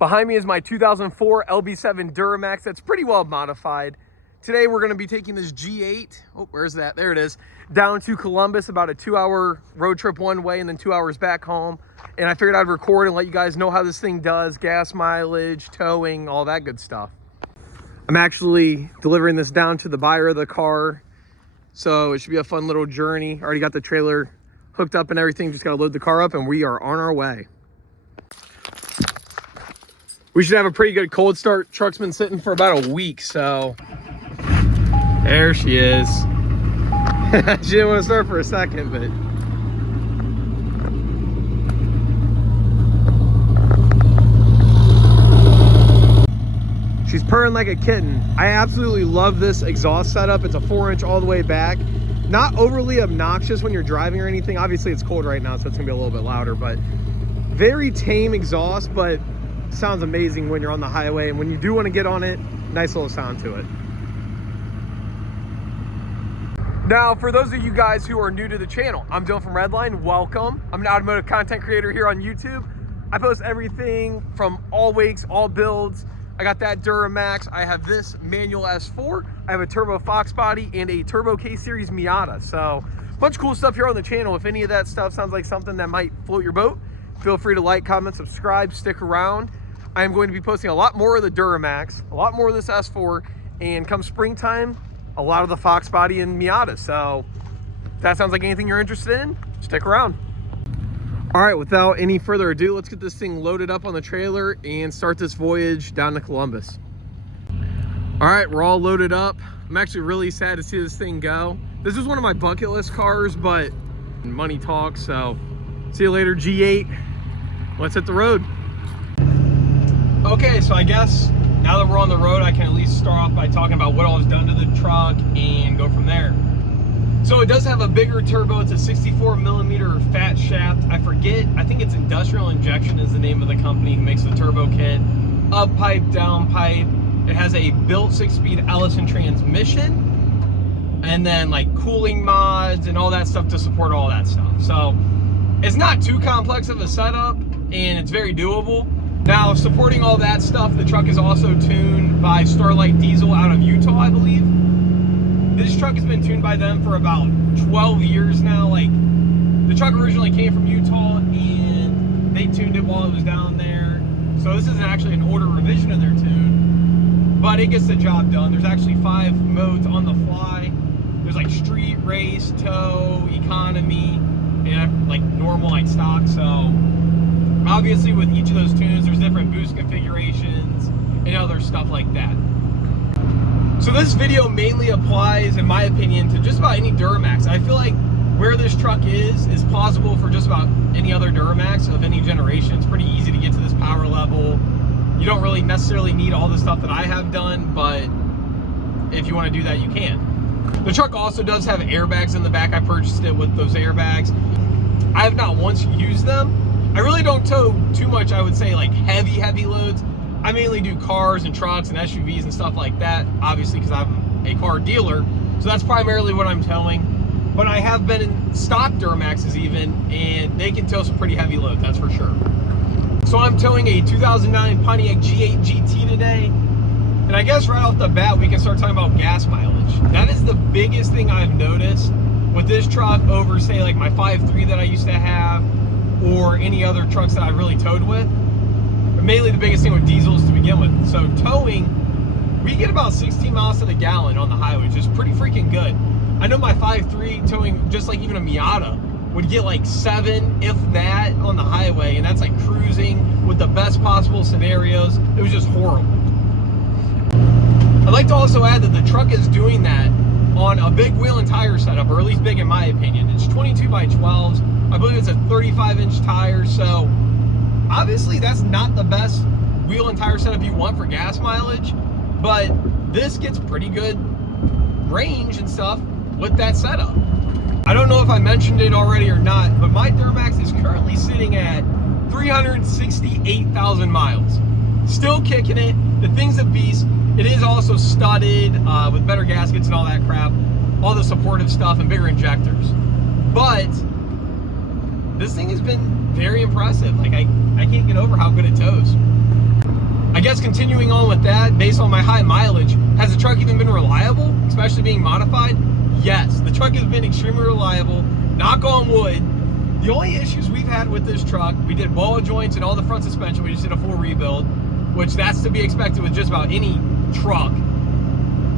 Behind me is my 2004 LB7 Duramax that's pretty well modified. Today we're going to be taking this G8, oh, where's that? There it is, down to Columbus, about a 2-hour road trip one way and then 2 hours back home. And I figured I'd record and let you guys know how this thing does, gas mileage, towing, all that good stuff. I'm actually delivering this down to the buyer of the car, so it should be a fun little journey. Already got the trailer hooked up and everything, just got to load the car up and we are on our way. We should have a pretty good cold start. Truck's been sitting for about a week, so there she is. She didn't want to start for a second, but she's purring like a kitten. I absolutely love this exhaust setup. It's a 4-inch all the way back. Not overly obnoxious when you're driving or anything. Obviously it's cold right now, so it's gonna be a little bit louder, but very tame exhaust, but sounds amazing when you're on the highway. And when you do want to get on it, nice little sound to it. Now, for those of you guys who are new to the channel, I'm Dylan from Redline. Welcome. I'm an automotive content creator here on YouTube. I post everything from all wakes, all builds. I got that Duramax. I have this manual S4. I have a turbo Fox body and a turbo K-Series Miata. So a bunch of cool stuff here on the channel. If any of that stuff sounds like something that might float your boat, feel free to like, comment, subscribe, stick around. I am going to be posting a lot more of the Duramax, a lot more of this S4, and come springtime, a lot of the Fox body and Miata. So if that sounds like anything you're interested in, stick around. All right, without any further ado, let's get this thing loaded up on the trailer and start this voyage down to Columbus. All right, we're all loaded up. I'm actually really sad to see this thing go. This is one of my bucket list cars, but money talks, so see you later, G8. Let's hit the road. Okay, so I guess now that we're on the road, I can at least start off by talking about what all is done to the truck and go from there. So it does have a bigger turbo. It's a 64 millimeter fat shaft. I forget, I think it's Industrial Injection is the name of the company who makes the turbo kit. Up pipe, down pipe. It has a built 6-speed Allison transmission, and then like cooling mods and all that stuff to support all that stuff. So it's not too complex of a setup and it's very doable. Now, supporting all that stuff, the truck is also tuned by Starlight Diesel out of Utah, I believe. This truck has been tuned by them for about 12 years now. Like, the truck originally came from Utah and they tuned it while it was down there. So this isn't actually an order revision of their tune, but it gets the job done. There's actually 5 modes on the fly. There's like street, race, tow, economy, and like normal, like stock. So obviously with each of those tunes, there's different boost configurations and other stuff like that. So this video mainly applies, in my opinion, to just about any Duramax. I feel like where this truck is plausible for just about any other Duramax of any generation. It's pretty easy to get to this power level. You don't really necessarily need all the stuff that I have done, but if you want to do that, you can. The truck also does have airbags in the back. I purchased it with those airbags. I have not once used them. I really don't tow too much, I would say, like heavy loads. I mainly do cars and trucks and SUVs and stuff like that, obviously because I'm a car dealer, so that's primarily what I'm towing. But I have been in stock Duramaxes even, and they can tow some pretty heavy loads, that's for sure. So I'm towing a 2009 Pontiac G8 GT today, and I guess right off the bat we can start talking about gas mileage. That is the biggest thing I've noticed with this truck over, say, like my 5.3 that I used to have, or any other trucks that I really towed with. But mainly the biggest thing with diesels to begin with. So towing, we get about 16 miles to the gallon on the highway, which is pretty freaking good. I know my 5.3 towing, just like even a Miata, would get like 7, if that, on the highway, and that's like cruising with the best possible scenarios. It was just horrible. I'd like to also add that the truck is doing that on a big wheel and tire setup, or at least big in my opinion. It's 22 by 12s. I believe it's a 35-inch tire, so obviously that's not the best wheel and tire setup you want for gas mileage, but this gets pretty good range and stuff with that setup. I don't know if I mentioned it already or not, but my Duramax is currently sitting at 368,000 miles. Still kicking it. The thing's a beast. It is also studded with better gaskets and all that crap, all the supportive stuff and bigger injectors. But this thing has been very impressive. Like I can't get over how good it tows. I guess continuing on with that, based on my high mileage, has the truck even been reliable, especially being modified? Yes, the truck has been extremely reliable, knock on wood. The only issues we've had with this truck, we did ball joints and all the front suspension. We just did a full rebuild, which that's to be expected with just about any truck.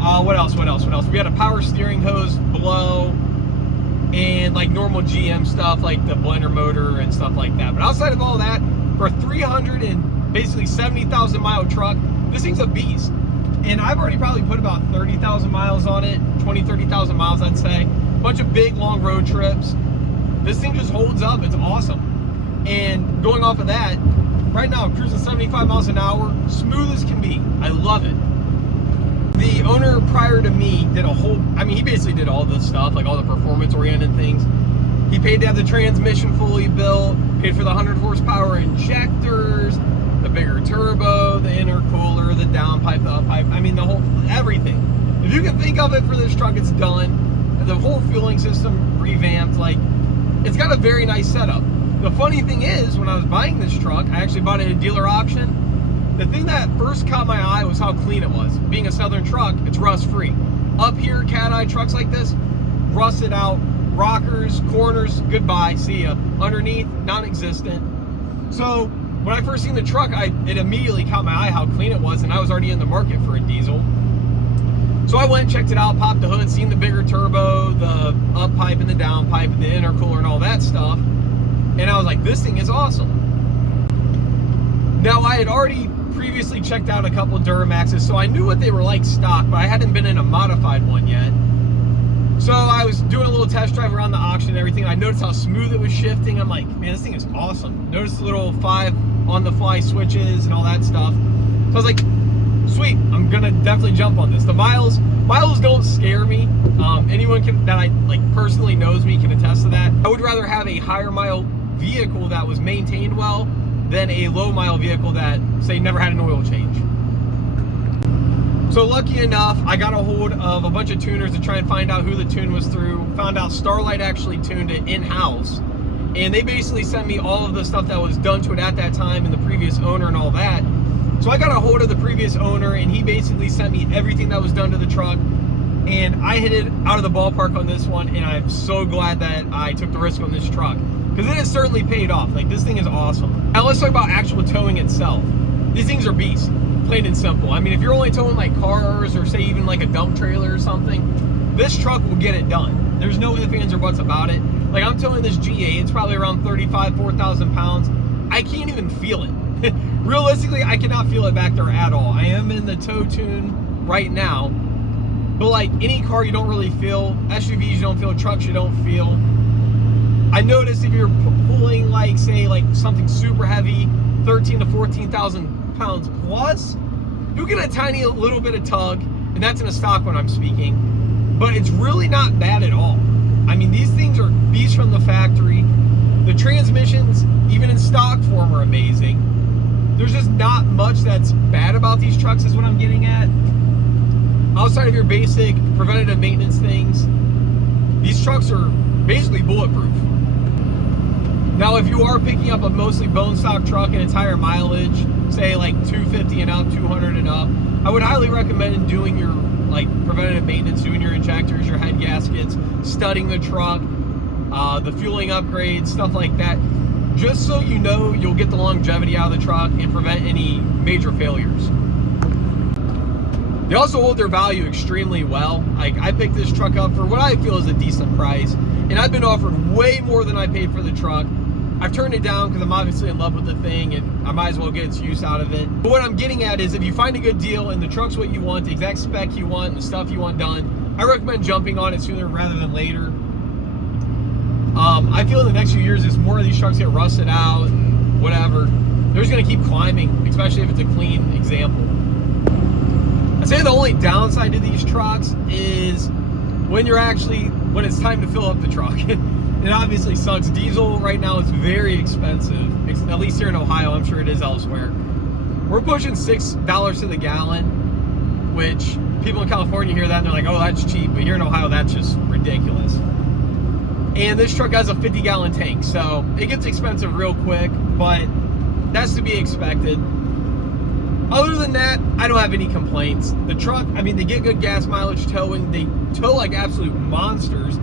What else? We had a power steering hose blow and like normal GM stuff, like the blender motor and stuff like that. But outside of all that, for a 300 and basically 70,000 mile truck, this thing's a beast. And I've already probably put about 30,000 miles on it, 30,000 miles, I'd say. Bunch of big, long road trips. This thing just holds up. It's awesome. And going off of that, right now I'm cruising 75 miles an hour, smooth as can be. I love it. The owner prior to me did a whole, he basically did all this stuff, like all the performance-oriented things. He paid to have the transmission fully built, paid for the 100 horsepower injectors, the bigger turbo, the intercooler, the downpipe, the uppipe, the whole, everything. If you can think of it for this truck, it's done. The whole fueling system revamped, like, it's got a very nice setup. The funny thing is, when I was buying this truck, I actually bought it at a dealer auction. The thing that first caught my eye was how clean it was. Being a Southern truck, it's rust-free. Up here, cat-eye trucks like this, rusted out. Rockers, corners, goodbye, see ya. Underneath, non-existent. So when I first seen the truck, it immediately caught my eye how clean it was, and I was already in the market for a diesel. So I went, checked it out, popped the hood, seen the bigger turbo, the up pipe and the down pipe, and the intercooler and all that stuff. And I was like, this thing is awesome. Now, I had already previously checked out a couple of Duramaxes, so I knew what they were like stock, but I hadn't been in a modified one yet. So I was doing a little test drive around the auction and everything. I noticed how smooth it was shifting. I'm like, man, this thing is awesome. Noticed the little 5 on-the-fly switches and all that stuff. So I was like, sweet, I'm gonna definitely jump on this. The miles don't scare me. Anyone that I personally knows me can attest to that. I would rather have a higher mile vehicle that was maintained well than a low mile vehicle that, say, never had an oil change. So lucky enough, I got a hold of a bunch of tuners to try and find out who the tune was through. Found out Starlight actually tuned it in-house. And they basically sent me all of the stuff that was done to it at that time and the previous owner and all that. So I got a hold of the previous owner, and he basically sent me everything that was done to the truck. And I hit it out of the ballpark on this one, and I'm so glad that I took the risk on this truck, because it has certainly paid off. Like, this thing is awesome. Now let's talk about actual towing itself. These things are beasts, plain and simple. If you're only towing like cars or say even like a dump trailer or something, this truck will get it done. There's no ifs, ands, or buts about it. Like, I'm towing this G8, it's probably around 4,000 pounds. I can't even feel it. Realistically, I cannot feel it back there at all. I am in the tow tune right now, but like any car you don't really feel, SUVs you don't feel, trucks you don't feel. I noticed if you're pulling like, say, like something super heavy, 13 to 14,000 pounds plus, you get a tiny little bit of tug, and that's in a stock one I'm speaking, but it's really not bad at all. These things are beasts from the factory. The transmissions, even in stock form, are amazing. There's just not much that's bad about these trucks is what I'm getting at. Outside of your basic preventative maintenance things, these trucks are basically bulletproof. Now, if you are picking up a mostly bone stock truck and it's higher mileage, say like 250 and up, 200 and up, I would highly recommend doing your preventative maintenance, doing your injectors, your head gaskets, studding the truck, the fueling upgrades, stuff like that, just so you know you'll get the longevity out of the truck and prevent any major failures. They also hold their value extremely well. I picked this truck up for what I feel is a decent price, and I've been offered way more than I paid for the truck. I've turned it down because I'm obviously in love with the thing and I might as well get its use out of it. But what I'm getting at is, if you find a good deal and the truck's what you want, the exact spec you want, and the stuff you want done, I recommend jumping on it sooner rather than later. I feel in the next few years, as more of these trucks get rusted out and whatever, they're just going to keep climbing, especially if it's a clean example. I'd say the only downside to these trucks is when it's time to fill up the truck. It obviously sucks. Diesel right now is very expensive, at least here in Ohio. I'm sure it is elsewhere. We're pushing $6 to the gallon, which people in California hear that and they're like, oh, that's cheap. But here in Ohio, that's just ridiculous. And this truck has a 50-gallon tank, so it gets expensive real quick, but that's to be expected. Other than that, I don't have any complaints. The truck, I mean, they get good gas mileage towing. They tow like absolute monsters.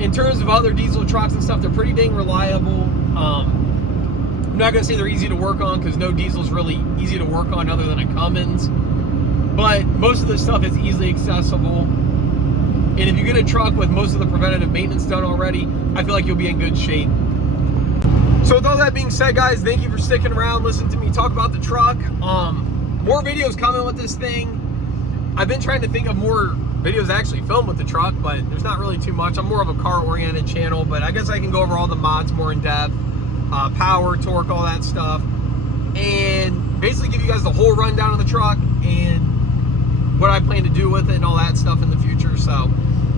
In terms of other diesel trucks and stuff, they're pretty dang reliable. I'm not going to say they're easy to work on because no diesel's really easy to work on other than a Cummins. But most of the stuff is easily accessible. And if you get a truck with most of the preventative maintenance done already, I feel like you'll be in good shape. So with all that being said, guys, thank you for sticking around, listening to me talk about the truck. More videos coming with this thing. I've been trying to think of more videos to actually film with the truck, but there's not really too much. I'm more of a car-oriented channel, but I guess I can go over all the mods more in depth, power, torque, all that stuff, and basically give you guys the whole rundown of the truck and what I plan to do with it and all that stuff in the future. So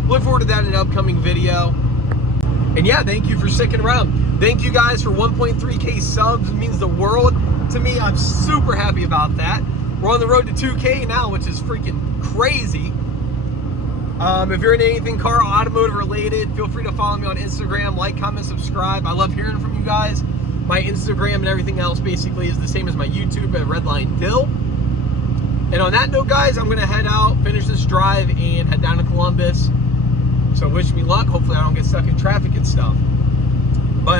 look forward to that in an upcoming video. And yeah, thank you for sticking around. Thank you guys for 1.3K subs. It means the world to me. I'm super happy about that. We're on the road to 2K now, which is freaking crazy. If you're into anything car, automotive related, feel free to follow me on Instagram, like, comment, subscribe. I love hearing from you guys. My Instagram and everything else basically is the same as my YouTube at Redline Dill. And on that note, guys, I'm gonna head out, finish this drive, and head down to Columbus. So wish me luck. Hopefully I don't get stuck in traffic and stuff.